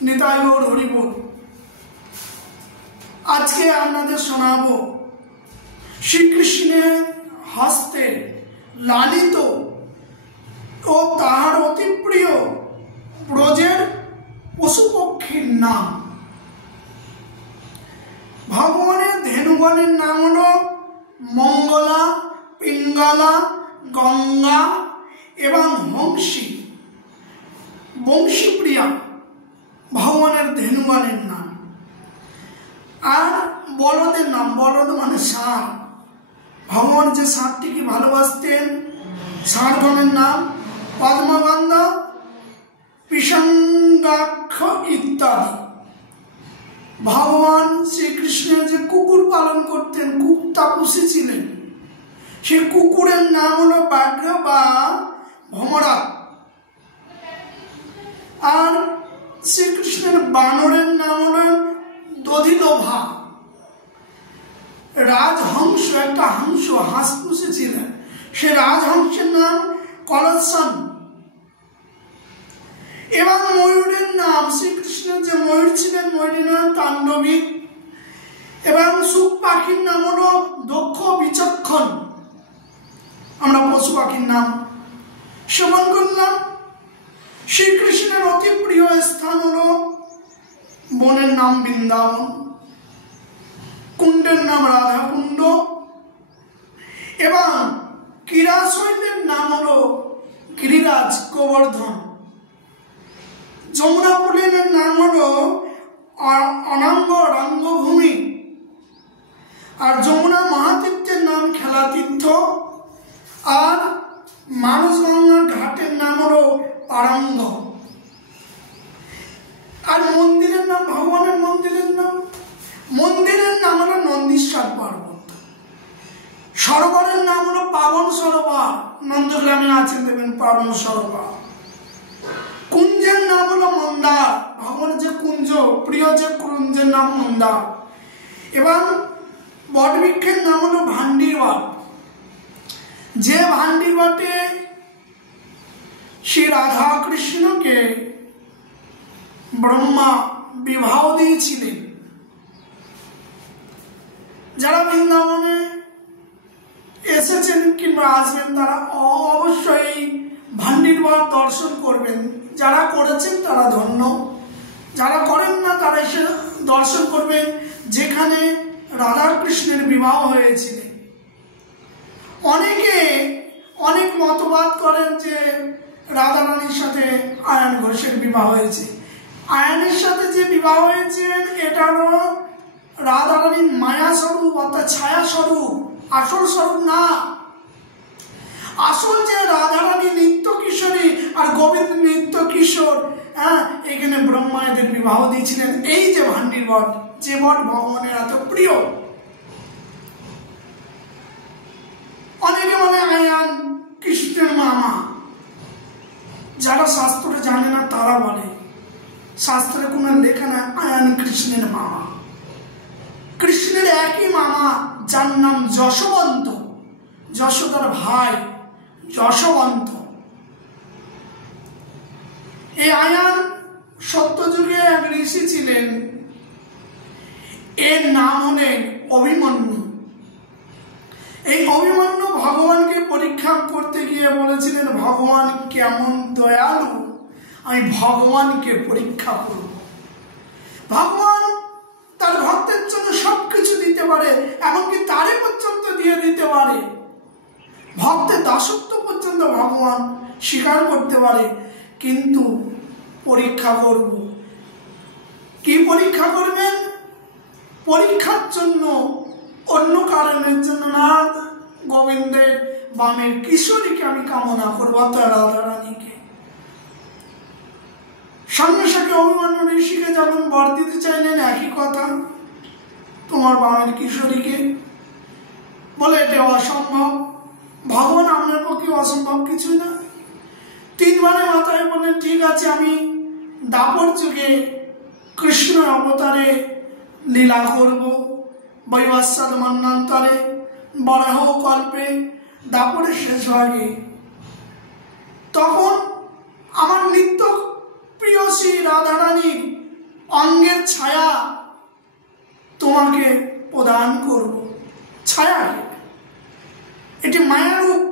নিতাই গৌর হরিবোল। আজকে আপনাদের শোনাবো শ্রীকৃষ্ণের হস্তে লালিত ও তাহার অতি প্রিয় ব্রজের পশু পক্ষীর নাম। ভগবানের ধেনুগণের নাম হলো মঙ্গলা, পিঙ্গলা, গঙ্গা এবং হংসী। বংশীপ্রিয়া ভগবানের ধেনুগণের নাম। আর বলদের নাম, বলদ মানে ষাঁড়। ভগবান যে ষাঁড়টিকে ভালোবাসতেন, ষাঁড়গণের নাম পদ্মগন্ধা, পিশাঙ্গাক্ষ ইত্যাদি। ভগবান শ্রীকৃষ্ণের যে কুকুর পালন করতেন, কুকুরটা পুষেছিলেন, সে কুকুরের নাম হলো ব্যাঘ্র বা ভমরা। আর শ্রীকৃষ্ণের বানরের নাম হলো দধিলোভা। রাজহংস, একটা হংস, হাঁস পুষেছিলেন, সে রাজহংসের নাম কলসন। এবং ময়ূরের নাম, শ্রীকৃষ্ণের যে ময়ূর ছিলেন, ময়ূরের নাম তাণ্ডবী। এবং সুখ পাখির নাম হলো দক্ষ বিচক্ষণ। আমরা পশু পাখির নাম শ্রবণ করলাম। শ্রীকৃষ্ণের অতি প্রিয় স্থান হলো বনের নাম বৃন্দাবন, কুণ্ডের নাম রাধা কুণ্ড এবং ক্রীড়াশৈলের নাম হলো গিরিরাজ গোবর্ধন। যমুনা পুলিনের নাম হলো অনাঙ্গ রঙ্গভূমি। আর যমুনা মহাতীর্থের নাম খেলাতীর্থ। আর মানসগঙ্গার ঘাটের নাম হলো পারঙ্গ। আর মন্দিরের নাম, ভগবানের মন্দিরের নাম হলো নন্দীশ্বর পর্বত। সরোবরের নাম হলো পাবন সরোবর, নন্দগ্রামে আছেন দেখবেন পাবন সরোবর। কুঞ্জের নাম হলো মন্দার, ভগবানের যে কুঞ্জ, প্রিয় যে কুঞ্জের নাম মন্দার। এবং বটবৃক্ষের নাম হলো ভান্ডির বট। যে ভান্ডির বটে শ্রী রাধা কৃষ্ণকে ব্রহ্মা বিবাহ দিয়েছিলেন। যারা বৃন্দাবনে এসেছেন কিংবা আসবেন তারা অবশ্যই ভান্ডির বট দর্শন করবেন। যারা করেছেন তারা ধন্য, যারা করেন না তারা এসে দর্শন করবেন, যেখানে রাধা কৃষ্ণের বিবাহ হয়েছিল। অনেকে অনেক মতবাদ করেন যে রাধা রানীর সাথে আয়ন ঘোষের বিবাহ হয়েছে। আয়নের সাথে যে বিবাহ হয়েছে এটা হলো রাধা রানীর মায়া স্বরূপ, অর্থাৎ ছায়া স্বরূপ, আসল স্বরূপ না। আসল যে রাধা রানী নিত্য কিশোরী আর গোবিন্দ নিত্য কিশোর, এখানে ব্রহ্মা এদের বিবাহ দিয়েছিলেন। এই যে ভান্ডির বট, যে বট ভগবানের এত প্রিয়। অনেকে বলে আয়ান কৃষ্ণের মামা। যারা শাস্ত্রে জানে না তারা বলে, শাস্ত্রে কোনো লেখা না আয়ান কৃষ্ণের মামা। কৃষ্ণের একই মামা, যার নাম যশবন্ত, যশোদার ভাই যশবন্ত। এই আয়ান সত্যযুগে এক ঋষি ছিলেন, এর নাম হলেন অভিমন্যু। এই অভিমন্যু ভগবানকে পরীক্ষা করতে গিয়ে বলেছিলেন, ভগবান কেমন দয়ালু, আমি ভগবানকে পরীক্ষা করব। ভগবান তার ভক্তের জন্য সবকিছু দিতে পারে, এমনকি তারে পর্যন্ত দিয়ে দিতে পারে। ভক্তের দাসত্ব পর্যন্ত ভগবান স্বীকার করতে পারে। কিন্তু পরীক্ষা করব। কি পরীক্ষা করবেন? পরীক্ষার জন্য, অন্য কারণের জন্য না, গোবিন্দের বামের কিশোরীকে আমি কামনা করবো, রাধা রানীকে। সঙ্গে সঙ্গে অভিমন্যু ঋষিকে যখন বর দিতে চাইলেন, একই কথা, তোমার বামের কিশোরীকে, বলে এটা অসম্ভব। ভগবান আপনার পক্ষে অসম্ভব কিছুই না। 3 বারে মাথায় বললেন, ঠিক আছে, আমি দাপর যুগে কৃষ্ণ অবতারে লীলা করব, বৈবস্বত মন্বন্তরে, বরাহ কল্পে, দাপরের শেষ ভাগে। তখন আমার নিত্য প্রিয় শ্রী রাধা রানীর অঙ্গের ছায়া তোমাকে প্রদান করব। ছায়া এটি মায়ারূপ,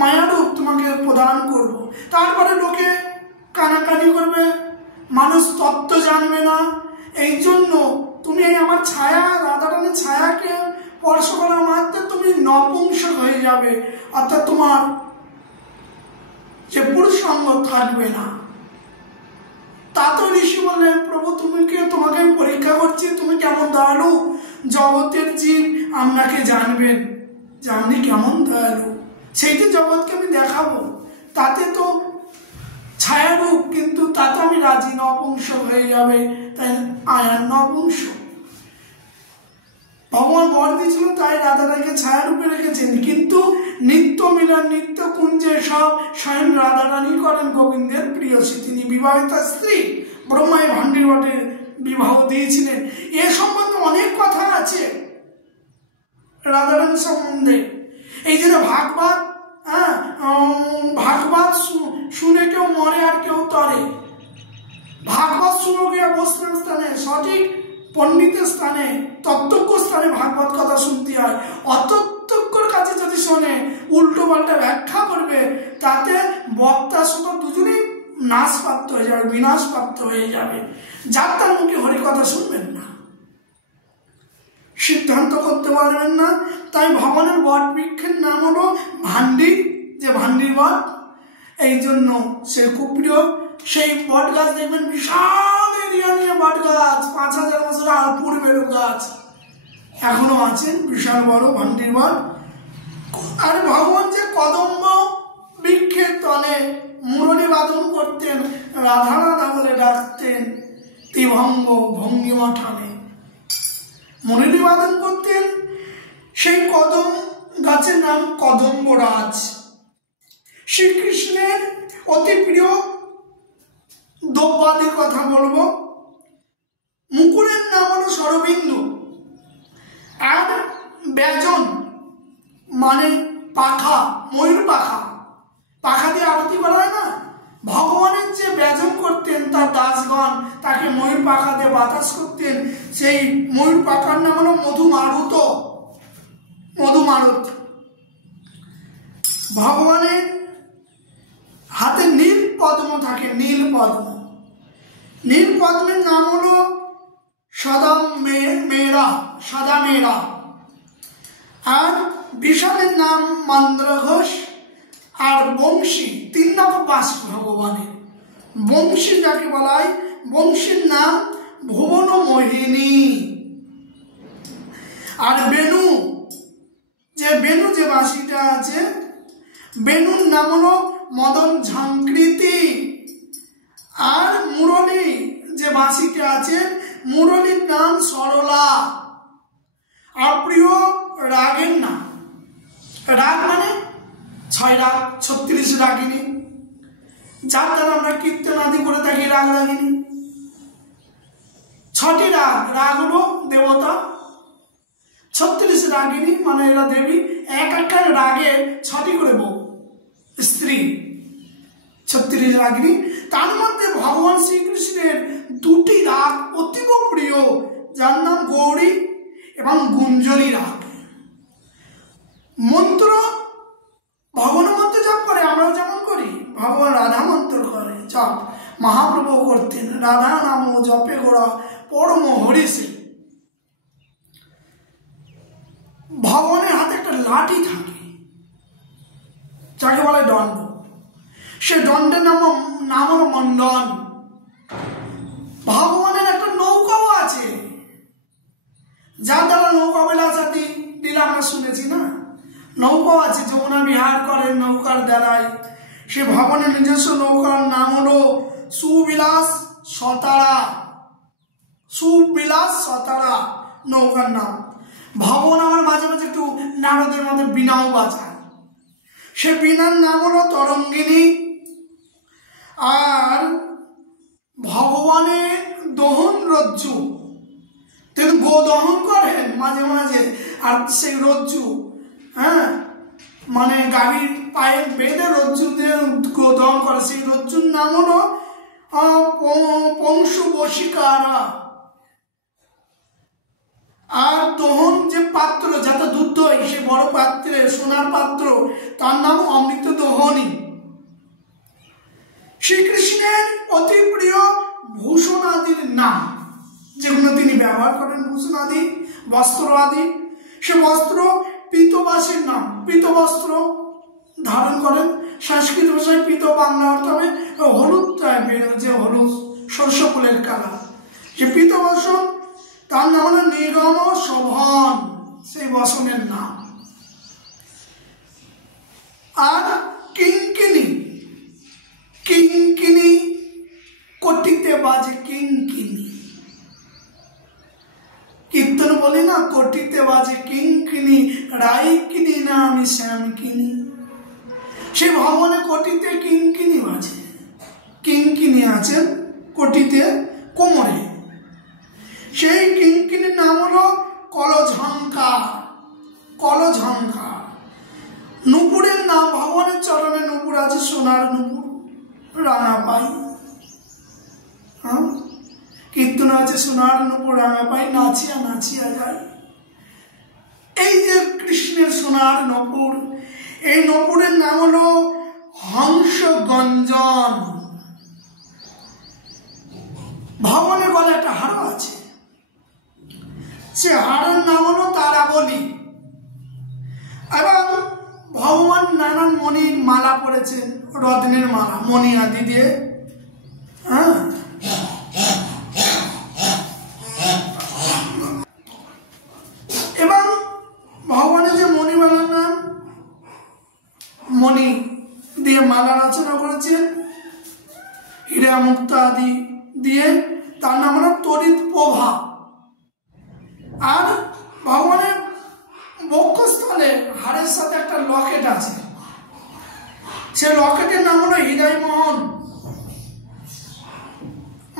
মায়ারূপ তোমাকে প্রদান করব। তারপরে লোকে কানাকানি করবে, মানুষ তত্ত্ব জানবে না। এই জন্য তুমি এই আমার ছায়া, রাধারানীর ছায়াকে স্পর্শ করার মাত্র তুমি নপুংসক হয়ে যাবে, অর্থাৎ তোমার যে পুরুষ সঙ্গ থাকবে না। তাতে ঋষি বললেন, প্রভু তোমাকে আমি পরীক্ষা করছি, তুমি কেমন দয়ালু, জগতের জীব আপনাকে জানবেন যে আপনি কেমন দয়ালু, সেইটি জগৎকে আমি দেখাবো। তাতে তো ছায়ারূপ, কিন্তু তাতে আমি রাজি, নপুংসক হয়ে যাবে, তাই আয়ার নপুংসক। ভগবান বর দিয়েছিল, তাই রাধারানীকে ছায়ারূপে রেখেছেন। কিন্তু নিত্য মিলন, নিত্য কুঞ্জে সব স্বয়ং রাধারানী করেন গোবিন্দের প্রিয়সী। তিনি বিবাহিতা স্ত্রী, ব্রহ্মায় ভান্ডির বটে বিবাহ দিয়েছিলেন। এ সম্বন্ধে অনেক কথা আছে রাধারানী সম্বন্ধে। এই জন্য ভাগবত, ভাগবত শুনে কেউ মরে আর কেউ তরে। ভাগবত শুনো গিয়ে বৈষ্ণব স্থানে, সঠিক পণ্ডিতের স্থানে, তত্ত্বজ্ঞ স্থানে ভাগবত কথা শুনতে হয়। অতত্ত্বজ্ঞর কাছে যদি শোনে, উল্টো পাল্টা ব্যাখ্যা করবে, তাতে বক্তা শুধু দুজনেই নাশপ্রাপ্ত হয়ে যাবে, বিনাশপ্রাপ্ত হয়ে যাবে। যার তার মুখে হরি কথা শুনবেন না, সিদ্ধান্ত করতে পারবেন না। তাই ভগবানের বট বৃক্ষের নাম হলো ভান্ডি, যে ভান্ডির বট, এই জন্য সে খুব প্রিয়। সেই বট গাছ দেখবেন বিশাল এরিয়া নিয়ে বট গাছ, 5000 বছর আর পূর্বের গাছ এখনো আছে, বিশাল বড় ভান্ডির বট। আর ভগবান যে কদম্ব বৃক্ষের তলে মুরলী বাদন করতেন, রাধা রাধা বলে ডাকতেন, ত্রিভঙ্গ ভঙ্গিমা ঠানে মুরলী বাদন করতেন। সেই কদম গাছের নাম কদম্বরাজ। শ্রীকৃষ্ণের অতি প্রিয় দ্রব্যাদির কথা বলবো। মুকুলের নাম হলো শরবিন্দু, আর ব্যজন মানে পাখা, ময়ূর পাখা, পাখা দিয়ে আরতি করা হয় না। ভগবানের যে ব্যজন করতেন, তার দাসগণ তাকে ময়ূর পাখা দিয়ে বাতাস করতেন। সেই ময়ূর পাখার নাম হলো মধুমারুত, মধুমারুত। ভগবানের হাতে নীল পদ্ম থাকে, নীল পদ্ম। নীল পদ্মের নাম হলো সদা মেরা, সাদা মেরা। আর বিশালের নাম মন্দ্রঘোষ। আর বংশী, 3 রকম বাস ভগবানের। বংশী যাকে বলা হয়, বংশীর নাম ভুবন মোহিনী। আর বেনু, যে বেনু যে বাঁশিটা আছে, বেনুর নাম হলো মদন ঝাঙ্কৃতি। আর মুরলী যে বাঁশিটা আছে, মুরলীর নাম সরলা। আর প্রিয় রাগের নাম, রাগ মানে 6 রাগ, 36 রাগিনী, যার দ্বারা আমরা কীর্তন আদি করে থাকি। রাগ রাগিনী 6টি রাগ, রাগ হলো দেবতা, 36 রাগিনী মানে এরা দেবী। এক একটা রাগে 6টি করে বউ, স্ত্রী, 36 রাগিনী। তার মধ্যে ভগবান শ্রীকৃষ্ণের 2টি রাগ অতীব প্রিয়, যার নাম গৌরী এবং গুঞ্জরী রাগ। মন্ত্র ভগবানের মন্ত্র জপ করে, আমরাও যেমন করি। ভগবান রাধা মন্ত্র করে জপ, মহাপ্রভু করতেন। রাধা নাম জপে গোড়া পরম হরিষে। ভগবানের হাতে একটা লাঠি থাকে, যাকে বলে দণ্ড। সে দণ্ডের নাম হলো মন্ডন। ভগবানের একটা নৌকাও আছে, যার দ্বারা নৌকা বিলাসাদি লীলা আমরা শুনেছি না। নৌকাও আছে, যমুনা বিহার করেন নৌকার দ্বারাই। সে ভগবানের নিজস্ব নৌকার নাম হলো সুবিলাস সতারা। সুবিলাস সতারা নৌকার নাম। ভগবান আমার মাঝে মাঝে একটু নারদের মধ্যে বীণাও বাজায়, সে বীণার নাম হলো তরঙ্গিনী। আর ভগবানের দহন রজ্জু, তিনি গো দহন করেন মাঝে মাঝে। আর সেই রজ্জু, মানে গাড়ির পায়ে বেঁধে রজ্জু দিয়ে গো দহন করে, সেই রজ্জুর নাম হলো পংশু বশিকারা। আর দহন যে পাত্র যাতে দুধ হয়, সে বড় পাত্রে সোনার পাত্র, তার নাম অমৃত দহনী। শ্রীকৃষ্ণের অতি প্রিয় ভূষণ আদির নাম, যেগুলো তিনি ব্যবহার করেন, ভূষণ আদি, বস্ত্র আদি, সে বস্ত্র পীতবাসীর নাম। পীত বস্ত্র ধারণ করেন, সংস্কৃত ভাষায় পীত, বাংলা অর্থ হবে হলুদ টাইপের, যে হলুদ সর্ষ ফুলের কালার, যে পীত বসন, তার নাম হলো নিগম শোভন, সেই বসনের নাম। আর কিঙ্কিনী, কিঙ্কিনী কোটিতে বাজে কিঙ্কিনী, কীর্তন বলি না, কোটিতে বাজে কিঙ্কিনী, রাই কিনি না আমি শ্যাম কিনি। সে ভবনে কোটিতে কিঙ্কিনী বাজে, কিঙ্কিনী আছেন কোটিতে, কোমরে। সেই কিঙ্কিনীর নাম হলো কলঝঙ্কার, কলঝঙ্কার। নুপুরের নাম, ভগবানের চরণে নুপুর আছে, সোনার নুপুর, রাঙা পাই। কীর্তন আছে সোনার নুপুর রাঙা পাই, নাচিয়া নাচিয়া যায়। এই যে কৃষ্ণের সোনার নুপুর, এই নুপুরের নাম হলো হংস গঞ্জন। ভগবানের গলে একটা হাড় আছে, সে হাড়ের নাম হলো তারাবলী। এবং ভগবান নানান মণির মালা পরেছেন, রত্নের মালা, মণি আদি দিয়ে। এবং ভগবানের যে মণিমালার নাম, মণি দিয়ে মালা রচনা করেছেন, হীরা মুক্ত আদি দিয়ে, তার নাম হলো তড়িৎ প্রভা। আর ভগবানের বক্ষস্থলে হাড়ের সাথে একটা লকেট আছে, সে লকেটের নাম হলো হৃদয় মোহন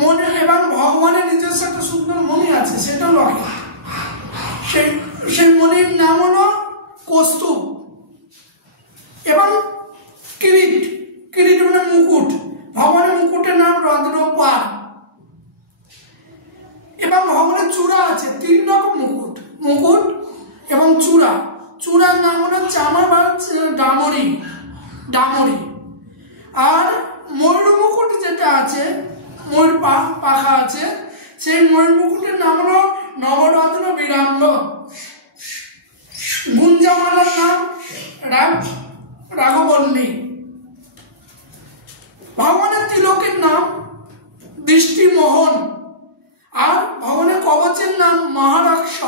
মনে। এবং ভগবানের নিজস্ব একটা সুন্দর মণি আছে, সেটা লকেট, সেই মণির নাম হলো কৌস্তুভ। এবং কিরিট, কিরিট মানে মুকুট, ভগবানের মুকুটের নাম রত্নপাল। এবং ভগবানের চূড়া আছে, 3 রকম মুকুট, মুকুট এবং চূড়া। চূড়ার নাম হলো চামা বা ডামরি, ডামরি। আর ময়ূর মুকুট যেটা আছে, ময়ূর পাখা আছে, সেই ময়ূর মুকুটের নাম হলো নবরত্ন বিরাম্ব। গুঞ্জামালার নাম রাঘবল্লী। ভগবানের তিলকের নাম দৃষ্টিমোহন। আর ভগবানের কবচের নাম মহারাক্ষ।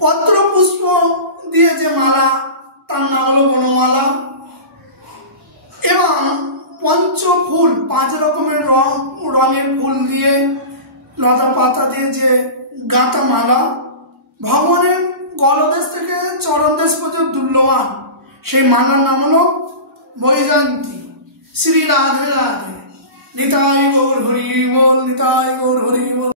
পত্র পুষ্প দিয়ে যে মালা, তার নাম হলো বনমালা। এবং পঞ্চফুল, 5 রকমের রঙের ফুল দিয়ে, লতা পাতা দিয়ে যে গাঁথা মালা, ভগবানের গলদেশ থেকে চরণদেশ পর্যন্ত দুর্লভান, সেই মালার নাম হলো বৈজয়ন্তী। শ্রী রাধে রাধে। নিতাই গৌর হরি বল, নিতাই গৌর হরি বল।